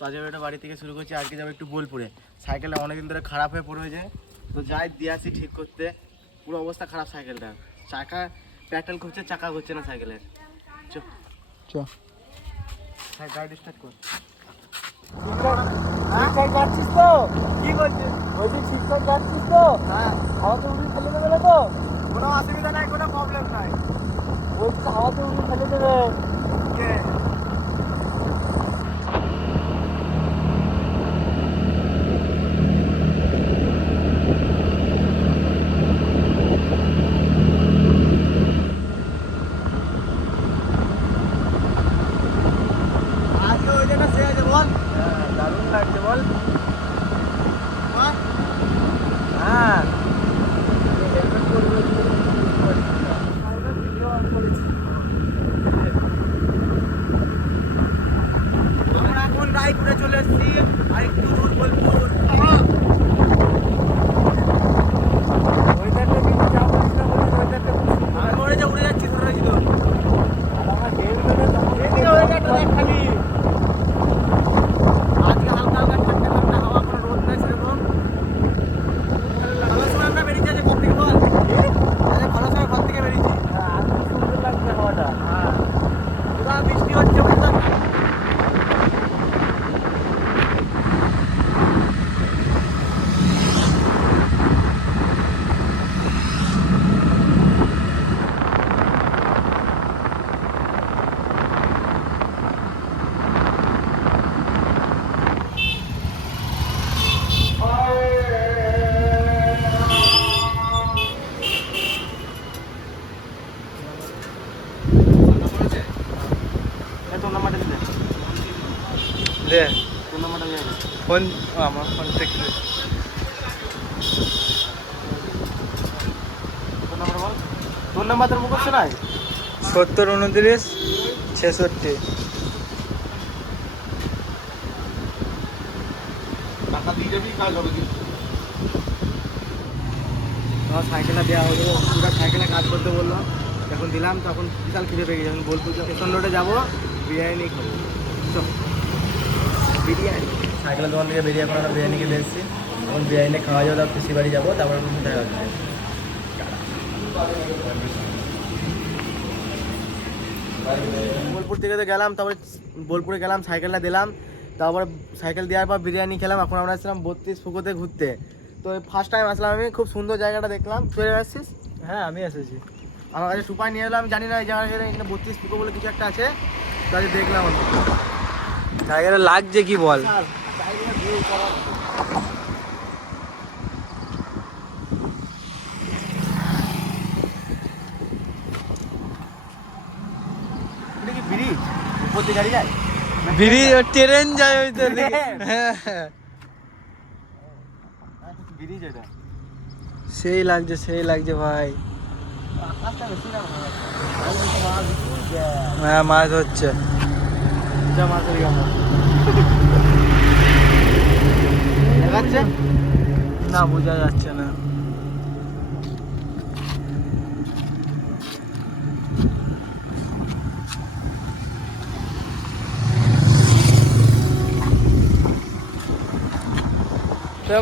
তো আজ এটা বাড়ি থেকে শুরু করছি আজকে যাব একটু বোলপুরে। সাইকেলটা অনেকদিন ধরে খারাপ হয়ে পড়ে হয়েছে তো যাই দিয়ে আসি ঠিক করতে। পুরো অবস্থা খারাপ সাইকেলটা। চাকা প্যাটেল করছে চাকা হচ্ছে না সাইকেলের চ। চ। সাই- গাড়ি স্টার্ট কর। ঠিকঠাক যাচ্ছিস তো? কি করছিস? বলছি ঠিকঠাক যাচ্ছিস তো? হ্যাঁ। হাওয়াতে উড়িয়ে ফেলে দেবে তো? কোনো অসুবিধা নাই কোনো প্রবলেম নাই। বলছি হাওয়াতে উড়িয়ে ফেলে দেবে কে আজকে ওই জায়গা সে আছে বল হ্যাঁ দারুণ লাগছে বল হ্যাঁ হ্যাঁ আমরা করে চলে এসেছি আর একটু দূর বোলপুর ওয়েদারটা কিন্তু যা বলিস না বলিস ওয়েদারটা খুব সুন্দর আমি মনে হচ্ছে উড়ে যাচ্ছি ধরে রাখছি তো আর আমার হেলমেটে এদিকে ওয়েদারটা দেখ খালি আজকে হালকা হালকা ঠান্ডা ঠান্ডা হাওয়া কোনো রোদ নাই সেরকম ভালো সময় আমরা বেরিয়েছি আজকে ঘর থেকে বল আজকে ভালো সময় ঘর থেকে বেরিয়েছি আর খুব সুন্দর লাগছে হাওয়াটা হ্যাঁ পুরা বৃষ্টি হচ্ছে বুঝলাম এ তোর নাম্বারটা দিলে দে তোর নাম্বারটা ফোন আমার ফোন থেকে তোর নাম্বার বল। তোর মুখস্থ নাই? সত্তর উনত্রিশ ছেষট্টি। টাকা দিয়ে যাবি কাজ হবে কিন্তু। আমার সাইকেলটা দেওয়া হলো। পুরো সাইকেলে কাজ করতে বলল। এখন দিলাম তখন বিশাল খিদে পেয়ে গেছে। বোলপুর স্টেশন রোডে যাব বিরিয়ানি খাব। চল। বিরিয়ানি। সাইকেলের দোকান থেকে বেরিয়ে এখন আমরা বিরিয়ানি খেতে এসেছি। এখন বিরিয়ানি খাওয়া যাবে তারপর পিসি বাড়ি যাব তারপর দেখা হচ্ছে বোলপুর থেকে তো গেলাম তারপরে বোলপুরে গেলাম সাইকেলটা দিলাম। তারপরে সাইকেল দেওয়ার পর বিরিয়ানি খেলাম এখন আমরা আসলাম বত্রিশ ফুকোতে ঘুরতে। তো ফার্স্ট টাইম আসলাম আমি খুব সুন্দর জায়গাটা দেখলাম। চলে আসছিস? হ্যাঁ আমি এসেছি। আমার কাছে সুপার নিয়ে এলাম জানি না এই জায়গাটা বত্রিশ ফুকো বলে কিছু একটা আছে তাহলে দেখলাম আমি। জায়গাটা লাগছে কি বল? ব্রিজ ট্রেন যায়? ওই তো? হ্যাঁ। হ্যাঁ সেই লাগছে সেই লাগছে ভাই। হ্যাঁ মাছ হচ্ছে। যা মাছ ধরি দেখাচ্ছে? না, বোঝা যাচ্ছে না। তো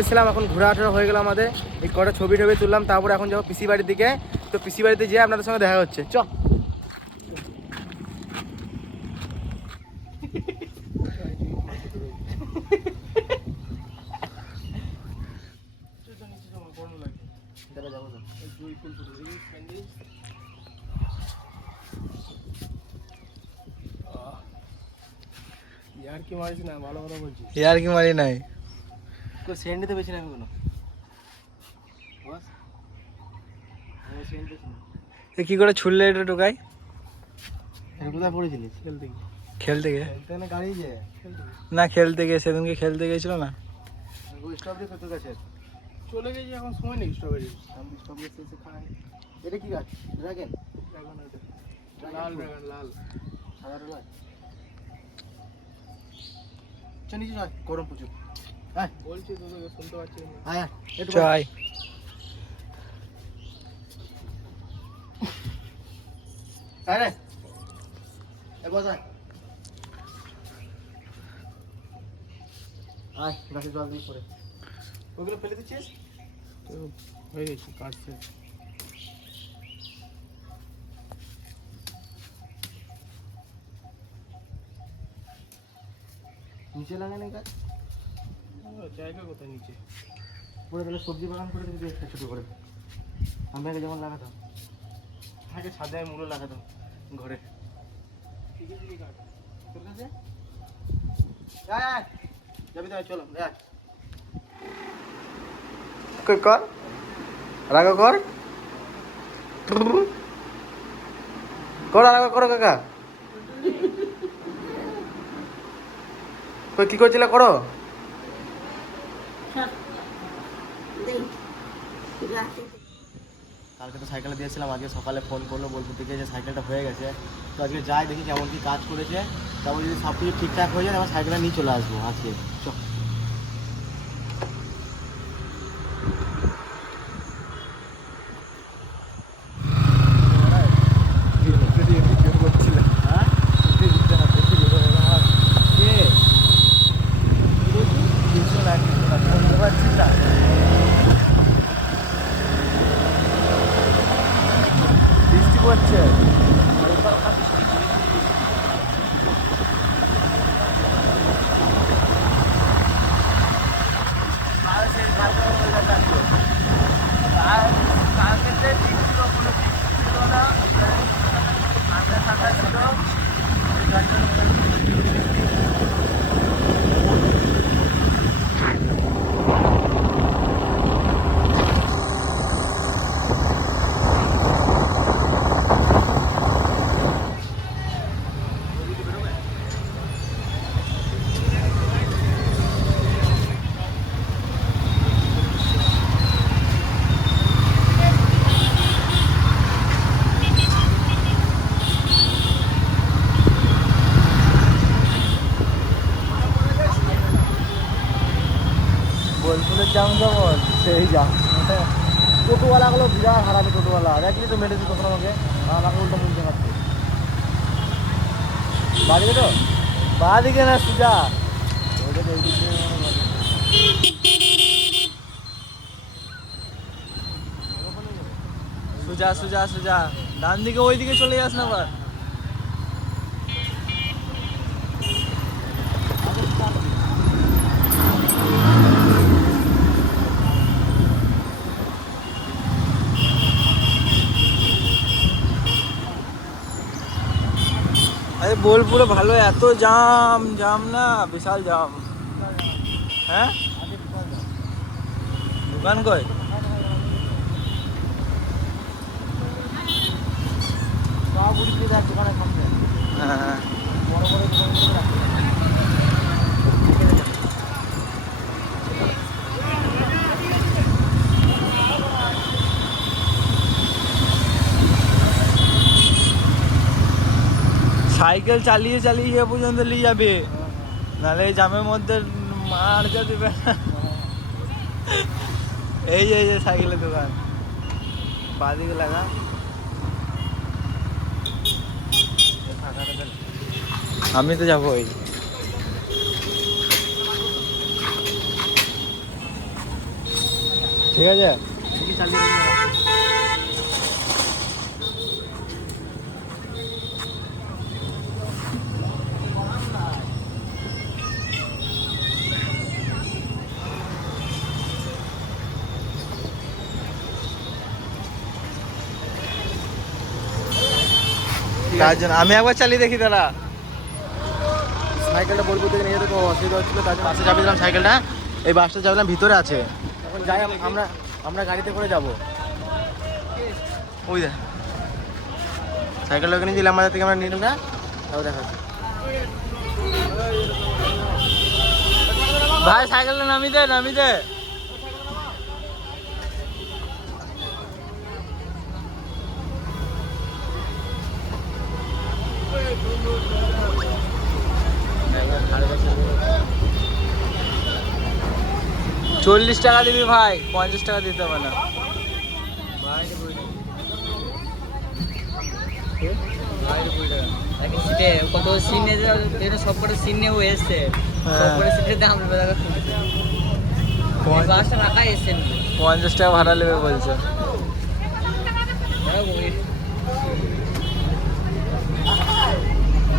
এসেছিলাম, এখন ঘোরা টোরা হয়ে গেল আমাদের। এই কটা ছবি টবি তুললাম, তারপরে এখন যাব পিসি বাড়ির দিকে। তো পিসি বাড়িতে যেয়ে আপনাদের সঙ্গে দেখা হচ্ছে। চ ইয়ার কি মারিস না ভালো কথা বলছি ইয়ার কি মারি নাই তো সেন্ড দিতে পেছি না আমি কোনো কি করে ছুললে এটা টোকাই কোথায় পড়েছিলিস? খেলতে গিয়ে খেলতে গিয়ে? খেলতে না খেলতে না খেলতে গিয়ে সেদিনকে খেলতে গিয়েছিল না? চলে গেছি এখন সময় নেই স্ট্রবেরি দিয়ে খাই। এটা কি গাছ? ড্রাগন ড্রাগন লাল ড্রাগন লাল। সাদা ড্রাগন চল নিচে চল গরম প্রচুর। হ্যাঁ বলছি তো তোকে শুনতে পাচ্ছি আয় আয়। একটু। চাই আয় রে। এ বস আয় গাছের জল দিয়ে করে ওগুলো ফেলে দিচ্ছিস? তো হয়ে গেছে কাজ শেষ। নিচে লাগানে গাছ? জায়গা কোথায় নিচে? পুরো তাহলে সবজি বাগান করে দিবি একটা ছোটো করে। আমি আগে যেমন লাগাতাম আগে ছাদে আমি মূলো লাগাতাম ঘরে। তোর কাছে? আয়, আয়। যাবি তো চলো কর কর? রাগা কর। কর রাগা করো কাকা। কই কি করছিলে করো? কালকে তো সাইকেলে দিয়েছিলাম, আজকে সকালে ফোন করল বলতে থেকে যে সাইকেলটা হয়ে গেছে। তো আজকে যাই, দেখি কেমন কি কাজ করেছে। তারপর যদি সব কিছু ঠিকঠাক হয়ে যায় আমার সাইকেলটা নিয়ে চলে আসব আজকে। চ হ্যাঁ? কে? বৃষ্টি পড়ছে বোলপুরের জাম যেমন জাম টোটোওয়ালাগুলো বিরাট হারাবে টোটোওয়ালা। দেখলি তো মেরেছি তখন আমাকে। আমাকে উল্টো মুখ দেখাচ্ছে। বাড়িতে তো? বাদিকে না সুজা। ওইটা তো সুজা সুজা সুজা। ডান দিকে ওই দিকে চলে যাস না আবার। বোলপুরে ভালো এত জাম জাম না বিশাল জাম। হ্যাঁ? দোকান কই? দেয় দোকানের সামনে হ্যাঁ বড় বড় দোকানগুলো রাখে সাইকেল চালিয়ে চালিয়ে এ পর্যন্ত নিয়ে যাবে। নাহলে জামের মধ্যে মার যা দেবে। এই যে এই যে সাইকেলের দোকান। বাদিকে লাগা। আমি তো যাব ওই ঠিক আছে? তার জন্য আমি একবার চালিয়ে দেখি দাঁড়া সাইকেলটা বোলপুর থেকে নিয়ে যেতে অসুবিধা হচ্ছিল তার জন্য বাসে চাপিয়ে দিলাম সাইকেলটা। এই বাসটা চাপিলাম ভিতরে আছে। এখন যাই আমরা আমরা গাড়িতে করে যাব। ওই দেখ। সাইকেলটা ওখানে দিলাম আমাদের থেকে আমরা নিয়ে নিলাম না তাও দেখা। ভাই সাইকেলটা নামি দে নামি দে। চল্লিশ টাকা দিবি ভাই পঞ্চাশ টাকা দিতে হবে না। সিটে কত সিনে সব কটা সিন নিয়ে ও এসছে। সব কটা দাম বাসটা পঞ্চাশ টাকা ভাড়া নেবে বলছে।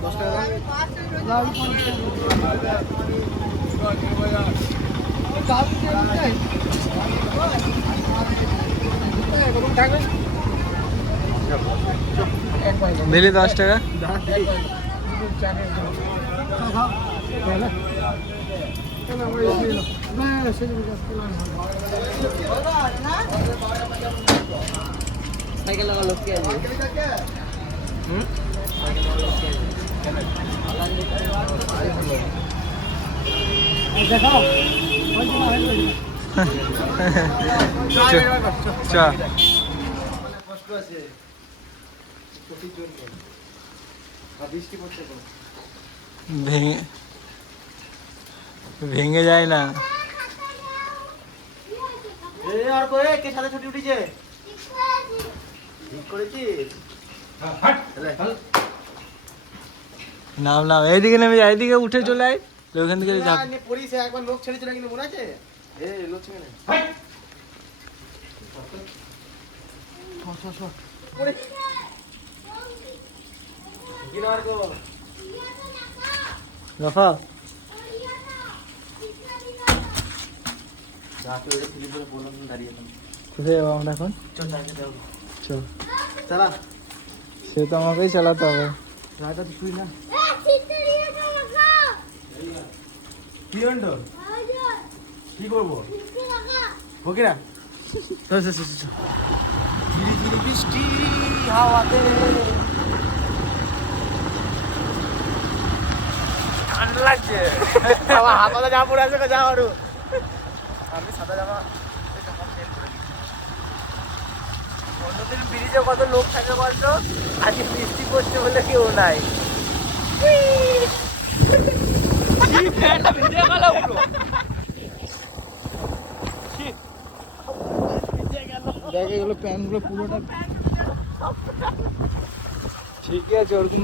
দশ টাকা। দিলি দশ টাকা সাইকেল লাগা লোক কে আছে হুম? সাইকেল লাগা লোক কে আছে ভেঙে ভেঙে যায় না। আর কে সাথে ছুটি উঠেছে? ঠিক করেছিস? তাহলে, নাম নাম। এইদিকে নেমে যায় এইদিকে উঠে চলে আয়। তো ওখান থেকে নিয়ে পড়িস একবার লোক ছেড়েছিল কিন্তু মনে আছে? এ লোক ছেড়ে নে? রফা। কোথায় যাব আমরা এখন? চল। চল চালা। সে তো আমাকেই চালাতে হবে। রাজা, তুই না। কি? কি করব ওকে না। ঝিরি ঝিরি বৃষ্টি হাওয়াতে ঠান্ডা লাগছে আমার হাতাতে জামা পরে আছে গো, আরও। আমি সাদা জামা। অন্যদিন ব্রিজে কত লোক থাকে বলতো আজকে বৃষ্টি পড়ছে বলে কেউ নাই পুরোটা আছে ওরকম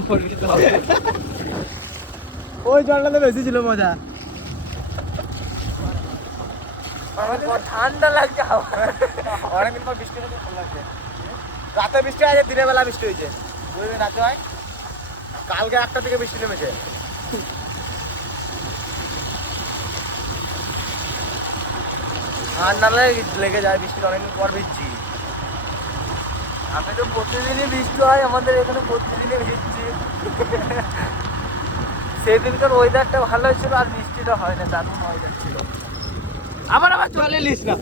ওই জলটাতে বেশি ছিল মজা ঠান্ডা লাগছে অনেকদিন পর বৃষ্টি ভালো লাগছে। রাতে বৃষ্টি হয়েছে, দিনের বেলা বৃষ্টি হয়েছে। রাতে হয়। কালকে একটা থেকে বৃষ্টি নেমেছে। ঠান্ডা লেগে লেগে যায়, বৃষ্টি অনেকদিন পর ভিজছি। আমি তো প্রতিদিনই বৃষ্টি হয়, আমাদের এখানে প্রতিদিনই ভিজছি। সেদিনকার ওয়েদারটা ভালো ছিল আর বৃষ্টিটা হয় না, দারুণ ওয়েদার ছিল। আবার আবার চলে এলিস না।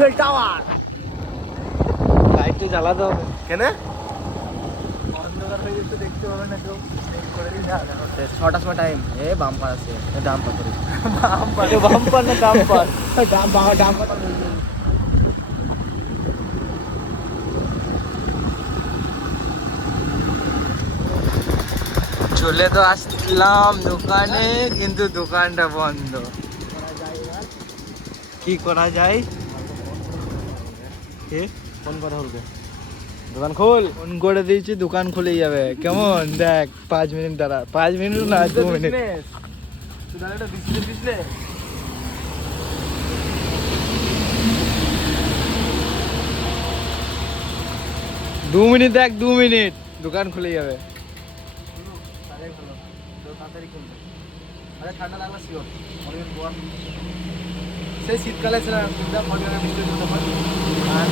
আইফেল টাওয়ার লাইটটা জ্বালাতে হবে। কেন? অন্ধকার হয়ে গেছে দেখতে পাবে না কেউ। দিলে ছটার সময় টাইম এ বাম্পার আছে। ডাম পাথর বাম্পার বাম্পার না ডাম্পার ডাম ডাম পাথর চলে তো আসলাম দোকানে কিন্তু দোকানটা বন্ধ। কি করা যায়? কি? ফোন কথা বলবে? দোকান খোল। ফোন করে দিয়েছি দোকান খুলে যাবে। কেমন? দেখ পাঁচ মিনিট দাঁড়া। পাঁচ মিনিট না দু মিনিট। দু মিনিট দেখ দু মিনিট। দোকান খুলে যাবে। ঠান্ডা লাগল শিওর। সেই শীতকালে বৃষ্টি হতো তখন আর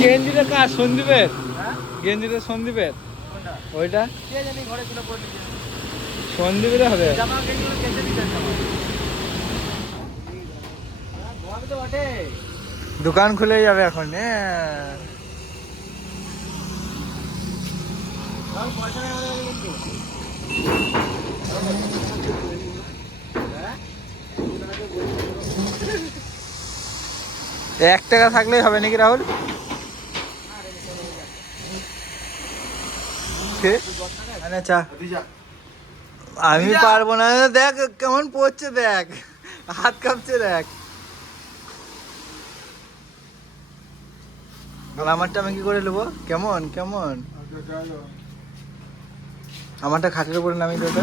গেঞ্জিটা কার? সন্দীপের? হ্যাঁ? গেঞ্জিটা সন্দীপের? ওইটা? সন্দীপের হবে। দোকান খুলে যাবে এখন হ্যাঁ পয়সা নেই আমাদের কাছে কিন্তু এক টাকা থাকলেই হবে নাকি রাহুল? চা। আমি পারব না। দেখ কেমন পড়ছে দেখ। হাত কাঁপছে দেখ। আমারটা আমি কি করে নেব? কেমন কেমন? আমারটা খাটের উপরে নামিয়ে দেবে